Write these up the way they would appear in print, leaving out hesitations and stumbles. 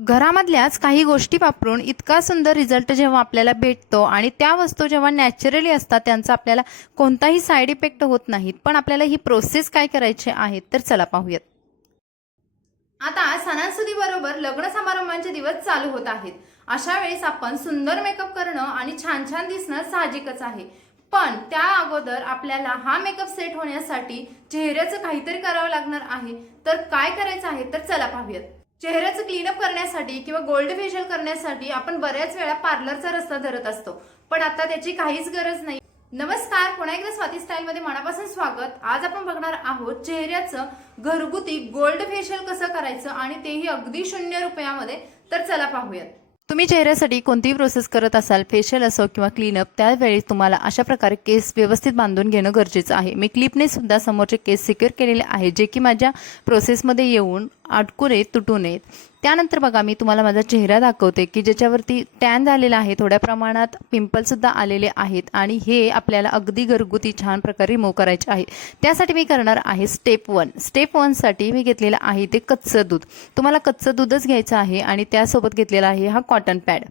घरामधल्याच काही गोष्टी वापरून इतका सुंदर रिझल्ट जेव्हा आपल्याला भेटतो आणि त्या वस्तू जेव्हा नॅचरली असतात त्यांचा आपल्याला कोणताही साईड इफेक्ट होत नाहीत, पण आपल्याला ही प्रोसेस काय करायची आहे तर चला पाहूयात। आता सणासुदीबरोबर लग्न समारंभांचे दिवस चालू होत आहेत। अशा वेळेस आपण सुंदर मेकअप करणं आणि छान छान दिसणं साहजिकच आहे, पण त्या अगोदर आपल्याला हा मेकअप सेट होण्यासाठी चेहऱ्याचं काहीतरी करावं लागणार आहे। तर काय करायचं आहे तर चला पाहूयात। चेहऱ्याचं क्लीनअप करण्यासाठी किंवा गोल्ड फेशियल करण्यासाठी आपण बऱ्याच वेळा पार्लरचा रस्ता धरत असतो, पण आता त्याची काहीच गरज नाही। नमस्कार, पुन्हा एकदा स्वाती स्टाईल मध्ये मनापासून स्वागत। आज आपण बघणार आहोत चेहऱ्याचं घरगुती गोल्ड फेशियल कसं करायचं आणि तेही अगदी 0 रुपयामध्ये। तर चला पाहूयात। तुम्ही चेहऱ्यासाठी कोणतीही प्रोसेस करत असाल, फेशियल असो किंवा क्लीनअप, त्यावेळी तुम्हाला अशा प्रकारे केस व्यवस्थित बांधून घेणं गरजेचं आहे। मी क्लिपने सुद्धा समोरचे केस सिक्युअर केलेले आहे, जे की माझ्या प्रोसेसमध्ये येऊन अडकू नयेत, तुटू नयेत। त्यानंतर बघा, मी तुम्हाला माझा चेहरा दाखवते की ज्याच्यावरती टॅन झालेला आहे, थोड्या प्रमाणात पिंपल सुद्धा आलेले आहेत आणि हे आपल्याला अगदी घरगुती छान प्रकारे रिमूव्ह करायचे आहे। त्यासाठी मी करणार आहे स्टेप 1। स्टेप 1 साठी मी घेतलेलं आहे ते कच्चं दूध। तुम्हाला कच्चं दूधच घ्यायचं आहे आणि त्यासोबत घेतलेला आहे हा कॉटन पॅड।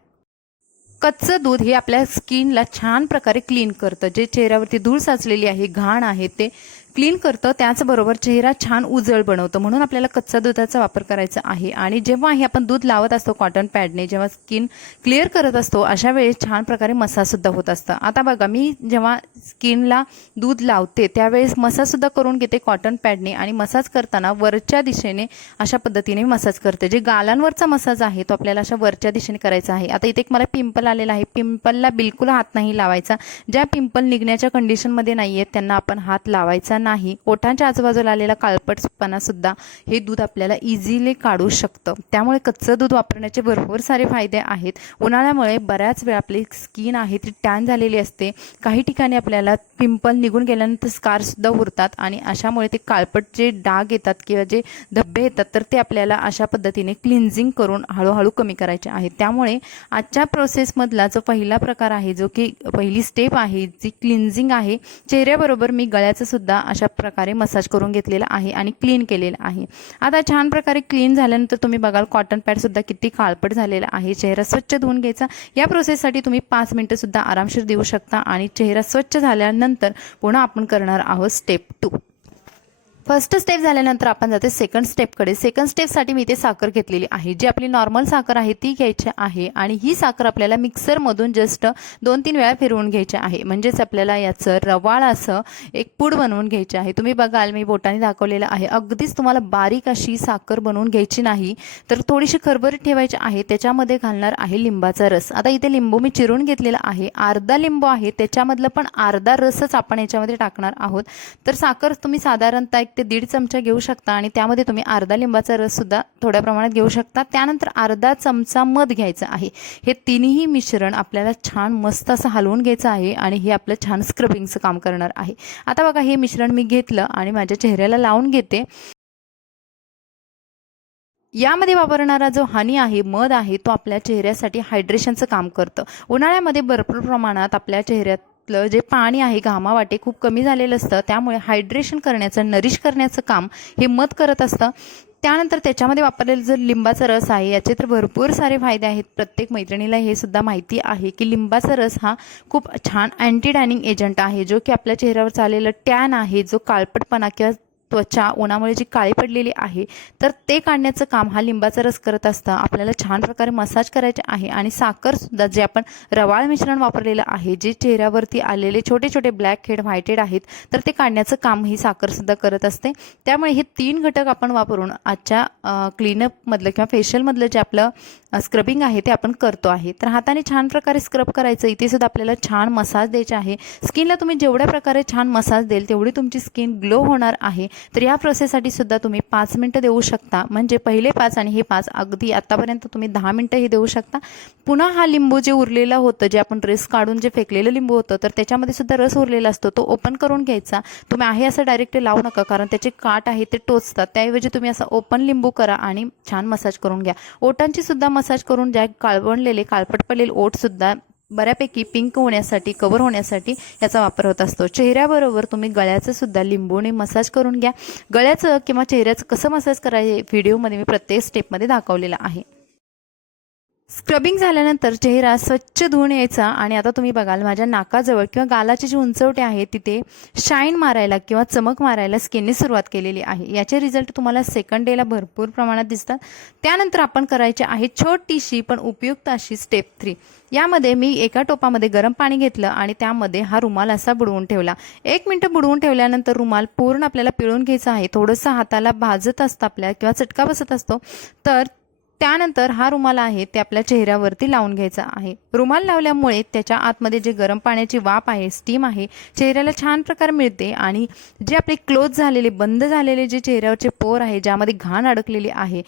कच्चं दूध हे आपल्या स्किनला छान प्रकारे क्लीन करतं, जे चेहऱ्यावरती धूळ साचलेली आहे, घाण आहे ते क्लीन करतं, त्याचबरोबर चेहरा छान उजळ बनवतं। म्हणून आपल्याला कच्च्या दुधाचा वापर करायचा आहे। आणि जेव्हा हे आपण दूध लावत असतो कॉटन पॅडने, जेव्हा स्किन क्लिअर करत असतो, अशा वेळेस छान प्रकारे मसाज सुद्धा होत असतं। आता बघा, मी जेव्हा स्किनला दूध लावते त्यावेळेस मसाज सुद्धा करून घेते कॉटन पॅडने, आणि मसाज करताना वरच्या दिशेने अशा पद्धतीने मसाज करते। जे गालांवरचा मसाज आहे तो आपल्याला अशा वरच्या दिशेने करायचा आहे। आता इथे एक मला पिंपल आलेला आहे, पिंपलला बिलकुल हात नाही लावायचा। ज्या पिंपल निघण्याच्या कंडिशनमध्ये नाही आहेत त्यांना आपण हात लावायचा नाही। ओठांच्या आजूबाजूला आलेला काळपटपणा सुद्धा हे दूध आपल्याला इझिली काढू शकतं। त्यामुळे कच्चं दूध वापरण्याचे भरपूर सारे फायदे आहेत। उन्हाळ्यामुळे बऱ्याच वेळा आपली स्किन आहे ती टॅन झालेली असते, काही ठिकाणी आपल्याला पिंपल निघून गेल्यानंतर स्कार सुद्धा उरतात आणि अशामुळे ते काळपट जे डाग येतात किंवा जे धब्बे येतात तर ते आपल्याला अशा पद्धतीने क्लिन्झिंग करून हळूहळू कमी करायचे आहेत। त्यामुळे आजच्या प्रोसेसमधला जो पहिला प्रकार आहे, जो की पहिली स्टेप आहे, जी क्लिन्झिंग आहे, चेहऱ्याबरोबर मी गळ्याचं सुद्धा अशा प्रकारे मसाज करून घेतलेला आहे आणि क्लीन केलेला आहे। आता छान प्रकारे क्लीन झाल्यानंतर तुम्ही बघाल कॉटन पॅड सुद्धा किती काळपट झालेला आहे। चेहरा स्वच्छ धुवून घ्यायचा। या प्रोसेससाठी तुम्ही 5 मिनिटं सुद्धा आरामशीर देऊ शकता आणि चेहरा स्वच्छ झाल्यानंतर पुन्हा आपण करणार आहोत स्टेप 2। फर्स्ट स्टेप झाल्यानंतर आपण जाते सेकंड स्टेपकडे। सेकंड स्टेपसाठी मी इथे साखर घेतलेली आहे, जी आपली नॉर्मल साखर आहे ती घ्यायची आहे आणि ही साखर आपल्याला मिक्सरमधून जस्ट 2-3 वेळा फिरवून घ्यायची आहे, म्हणजेच आपल्याला याचं रवाळ असं एक पूड बनवून घ्यायची आहे। तुम्ही बघाल मी बोटाने दाखवलेलं आहे, अगदीच तुम्हाला बारीक अशी साखर बनवून घ्यायची नाही, तर थोडीशी खरबरीत ठेवायची आहे। त्याच्यामध्ये घालणार आहे लिंबाचा रस। आता इथे लिंबू मी चिरून घेतलेला आहे, अर्धा लिंबू आहे, त्याच्यामधलं पण अर्धा रसच आपण याच्यामध्ये टाकणार आहोत। तर साखर तुम्ही साधारणतः 1 ते 1.5 चमचा घेऊ शकता आणि त्यामध्ये तुम्ही अर्धा लिंबाचा रस सुद्धा थोड्या प्रमाणात घेऊ शकता। त्यानंतर अर्धा चमचा मध घ्यायचं आहे। हे तिन्ही मिश्रण आपल्याला छान मस्त असं हलवून घ्यायचं आहे आणि हे आपलं छान स्क्रबिंगचं काम करणार आहे। आता बघा, हे मिश्रण मी घेतलं आणि माझ्या चेहऱ्याला लावून घेते। यामध्ये वापरणारा जो हनी आहे, मध आहे, तो आपल्या चेहऱ्यासाठी हायड्रेशनचं काम करतं। उन्हाळ्यामध्ये भरपूर प्रमाणात आपल्या चेहऱ्यात जे पाणी आहे घामावाटे खूप कमी झालेलं असतं, त्यामुळे हायड्रेशन करण्याचं, नरिश करण्याचं काम हे मध करत असतं। त्यानंतर त्याच्यामध्ये वापरलेलं जो लिंबाचा रस आहे, याचे तर भरपूर सारे फायदे आहेत। प्रत्येक मैत्रिणीला हे सुद्धा माहिती आहे की लिंबाचा रस हा खूप छान अँटी टॅनिंग एजंट आहे, जो की आपल्या चेहऱ्यावर चाललेलं टॅन आहे, जो काळपटपणा किंवा त्वचा उन्हामुळे जी काळी पडलेली आहे तर ते काढण्याचं काम हा लिंबाचा रस करत असतं। आपल्याला छान प्रकारे मसाज करायचे आहे आणि साखर सुद्धा, जे आपण रवाळ मिश्रण वापरलेलं आहे, जे चेहऱ्यावरती आलेले छोटे छोटे ब्लॅक हेड, व्हाईट हेड आहेत, तर ते काढण्याचं काम ही साखर सुद्धा करत असते। त्यामुळे हे 3 घटक आपण वापरून आजच्या क्लीनअपमधलं किंवा फेशियलमधलं जे आपलं स्क्रबिंग आहे ते आपण करतो आहे। तर हाताने छान प्रकारे स्क्रब करायचं। इथे सुद्धा आपल्याला छान मसाज द्यायचे आहे। स्किनला तुम्ही जेवढ्या प्रकारे छान मसाज देईल तेवढी तुमची स्किन ग्लो होणार आहे। तर या प्रोसेससाठी सुद्धा तुम्ही 5 मिनिटं देऊ शकता, म्हणजे पहिले 5 आणि हे 5, अगदी आतापर्यंत तुम्ही 10 मिनिटं हे देऊ शकता। पुन्हा हा लिंबू जे उरलेला होतं, जे आपण रस काढून जे फेकलेलं लिंबू होतं, तर त्याच्यामध्ये सुद्धा रस उरलेला असतो, तो ओपन करून घ्यायचा। तुम्ही आहे असं डायरेक्ट लावू नका, कारण त्याचे काट आहे ते टोचतात। त्याऐवजी तुम्ही असं ओपन लिंबू करा आणि छान मसाज करून घ्या। ओठांची सुद्धा मसाज करून, ज्या काळवणलेले काळपट पडलेले ओठ सुद्धा बऱ्यापैकी पिंक होण्यासाठी, कव्हर होण्यासाठी याचा वापर होत असतो। चेहऱ्याबरोबर तुम्ही गळ्याचं सुद्धा लिंबूने मसाज करून घ्या। गळ्याचं किंवा चेहऱ्याचं कसं मसाज करायचे व्हिडिओमध्ये मी प्रत्येक स्टेपमध्ये दाखवलेलं आहे। स्क्रबिंग झाल्यानंतर चेहरा स्वच्छ धुवून यायचा आणि आता तुम्ही बघाल माझ्या नाकाजवळ किंवा गालाचे जे उंचवटे आहे तिथे शाईन मारायला किंवा चमक मारायला स्किनने सुरुवात केलेली आहे। याचे रिझल्ट तुम्हाला सेकंड डेला भरपूर प्रमाणात दिसतात। त्यानंतर आपण करायचे आहे छोटीशी पण उपयुक्त अशी स्टेप 3। यामध्ये मी एका टोपामध्ये गरम पाणी घेतलं आणि त्यामध्ये हा रुमाल असा बुडवून ठेवला। 1 मिनिट बुडवून ठेवल्यानंतर रुमाल पूर्ण आपल्याला पिळून घ्यायचा आहे। थोडंसं हाताला भाजत असतं आपल्या किंवा चटका बसत असतो, तर त्यानंतर हा रुमाल आहे ते आपल्या चेहऱ्यावरती लावून घ्यायचा आहे। रुमाल लावल्यामुळे त्याच्या आतमध्ये जे गरम पाण्याची वाफ आहे, स्टीम आहे, चेहऱ्याला छान प्रकारे मिळते आणि जे आपले क्लोज झालेले, बंद झालेले जे चेहऱ्यावरचे पोर आहे, ज्यामध्ये घाण अडकलेली आहे,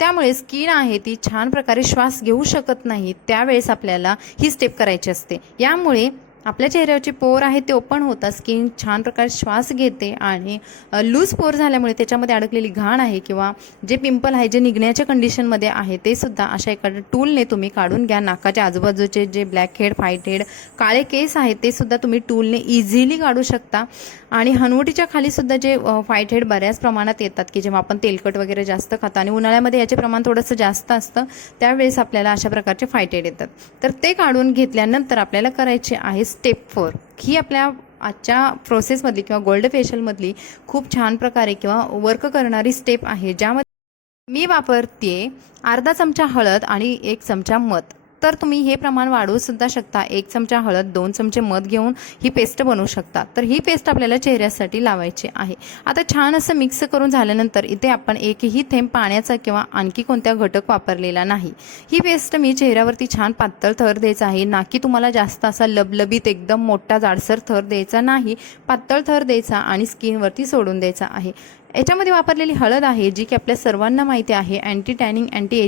त्यामुळे स्किन आहे ती छान प्रकारे श्वास घेऊ शकत नाही, त्यावेळेस आपल्याला ही स्टेप करायची असते। यामुळे आपल्या चेहऱ्यावरचे पोर आहे ते ओपन होतात, स्किन छान प्रकारे श्वास घेते आणि लूज पोर झाल्यामुळे त्याच्यामध्ये अडकलेली घाण आहे किंवा जे पिंपल आहे जे निघण्याच्या कंडिशनमध्ये आहे ते सुद्धा अशा एखाद्या टूलने तुम्ही काढून घ्या। नाकाच्या आजूबाजूचे जे ब्लॅक हेड, व्हाईट हेड, काळे केस आहेत ते सुद्धा तुम्ही टूलने इझिली काढू शकता। आणि हनवटीच्या खाली सुद्धा जे व्हाईट हेड बऱ्याच प्रमाणात येतात की जेव्हा आपण तेलकट वगैरे जास्त खातो आणि उन्हाळ्यामध्ये याचे प्रमाण थोडंसं जास्त असतं, त्यावेळेस आपल्याला अशा प्रकारचे व्हाईट हेड येतात। तर ते काढून घेतल्यानंतर आपल्याला करायचे आहे स्टेप 4। ही आपल्या आजच्या प्रोसेसमधली किंवा गोल्ड फेशियलमधली खूप छान प्रकारे किंवा वर्क करणारी स्टेप आहे, ज्यामध्ये मी वापरते अर्धा चमचा हळद आणि 1 चमचा मध। तर तुम्ही हे प्रमाण वाढवू सुद्धा शकता। 1 चमचा हळद, 2 चमचे मध घेऊन ही पेस्ट बनवू शकता। तर ही पेस्ट आपल्याला चेहऱ्यासाठी लावायची आहे। आता छान असं मिक्स करून झाल्यानंतर इथे आपण एकही थेंब पाण्याचा किंवा आणखी कोणत्या घटक वापरलेला नाही। ही पेस्ट मी चेहऱ्यावरती छान पातळ थर द्यायचा आहे, ना की तुम्हाला जास्त असा लबलबीत एकदम मोठा जाडसर थर द्यायचा नाही, पातळ थर द्यायचा आणि स्किनवरती सोडून द्यायचा आहे। याच्यामध्ये वापरलेली हळद आहे जी की आपल्या सर्वांना माहिती आहे अँटी टॅनिंग, अँटी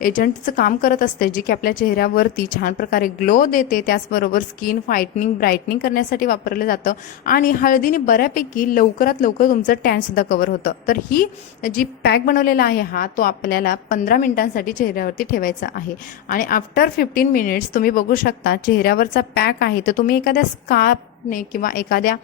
एजंटचं काम करत असते, जी की आपल्या चेहऱ्यावरती छान प्रकारे ग्लो देते। त्याचबरोबर स्किन व्हाईटनिंग, ब्राईटनिंग करण्यासाठी वापरलं जातं आणि हळदीने बऱ्यापैकी लवकरात लवकर तुमचं टॅनसुद्धा कव्हर होतं। तर ही जी पॅक बनवलेला आहे हा तो आपल्याला 15 मिनिटांसाठी चेहऱ्यावरती ठेवायचा आहे आणि आफ्टर 15 मिनिट्स तुम्ही बघू शकता चेहऱ्यावरचा पॅक आहे तर तुम्ही एखाद्या स्कार्फने किंवा एखाद्या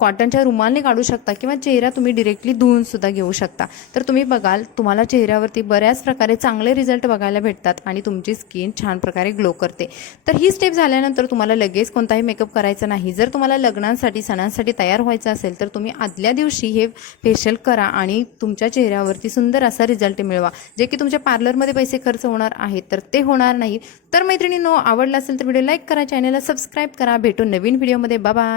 कॉटनच्या रुमालने काढू शकता किंवा चेहरा तुम्ही डिरेक्टली धुवून सुद्धा घेऊ शकता। तर तुम्ही बघाल तुम्हाला चेहऱ्यावरती बऱ्याच प्रकारे चांगले रिझल्ट बघायला भेटतात आणि तुमची स्किन छान प्रकारे ग्लो करते। तर ही स्टेप झाल्यानंतर तुम्हाला लगेच कोणताही मेकअप करायचा नाही। जर तुम्हाला लग्नांसाठी, सणांसाठी तयार व्हायचं असेल तर तुम्ही आदल्या दिवशी हे फेशियल करा आणि तुमच्या चेहऱ्यावरती सुंदर असा रिझल्ट मिळवा। जे की तुमच्या पार्लरमध्ये पैसे खर्च होणार आहेत तर ते होणार नाही। तर मैत्रिणींनो, आवडला असेल तर व्हिडिओ लाईक करा, चॅनलला सबस्क्राईब करा। भेटू नवीन व्हिडिओमध्ये, बाय बाय।